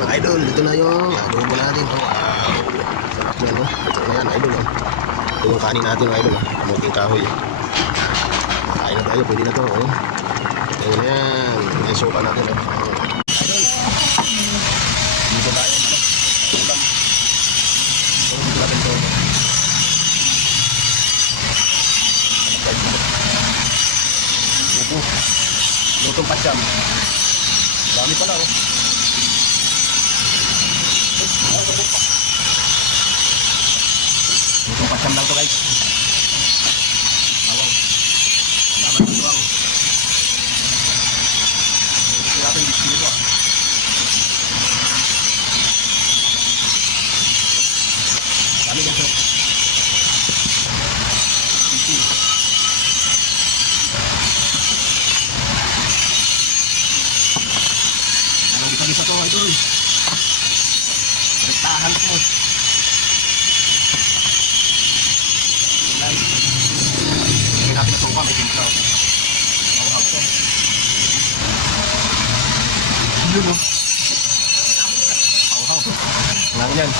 Mga idol, dito na yung adobo natin. Sarap yan, no? Ito na yan, idol. Ito yung kanin natin, mga idol. Kamuting kahoy. Kain na tayo, pwede na to. Ito na yan. May sopa natin. Idol, dito tayo. Ulam. Dito natin to. Upo. Lutong pasyam. Dami pala, oh. Lutong pasyam lang to, guys. Awang. Dapat ito ang natin dito, ah. Dami dito. Bisa to, idol. Bertahan to. Nice. Ini natin itong pa, may timpla. Mawag to. Yun, no? Mawag. Ngayon yan.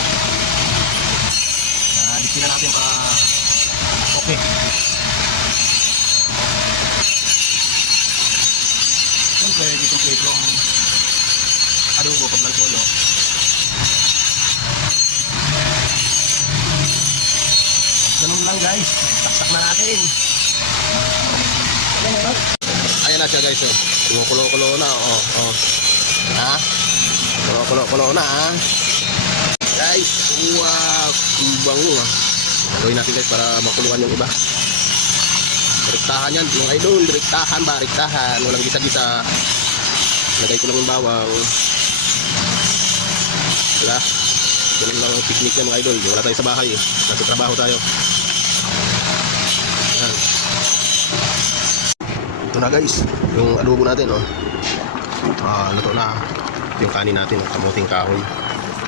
Diksin na natin para okay. Siyempre, dito plate long adobo pag nagsulo. Ganun lang, guys. Taktak na natin. Ayan na siya, guys. Kumukulo-kulo na. Ha? Kumukulo-kulo na, ha? Guys, wow. Bango, ha? Gawin natin, guys, para makuluan yung iba. Direktahan yan, mga idol. Direktahan ba? Direktahan. Walang gisa-gisa. Lagay ko lang yung bawang. Wala. Ganun lang ang picnic yan, mga idol. Wala tayo sa bahay. Nasa trabaho tayo. Ayan. Ito na, guys. Yung adobo natin, oh. Luto na. Ito yung kanin natin. Kamuting kahoy.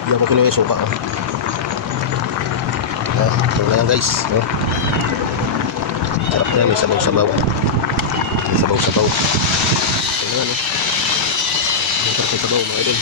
Diyan ko yung sopa, oh. Ito na yan, guys. Oh. Sarap na yan. May sabaw-sabaw. May sabaw-sabaw. Ito na yan, oh. May sabaw, mga idol.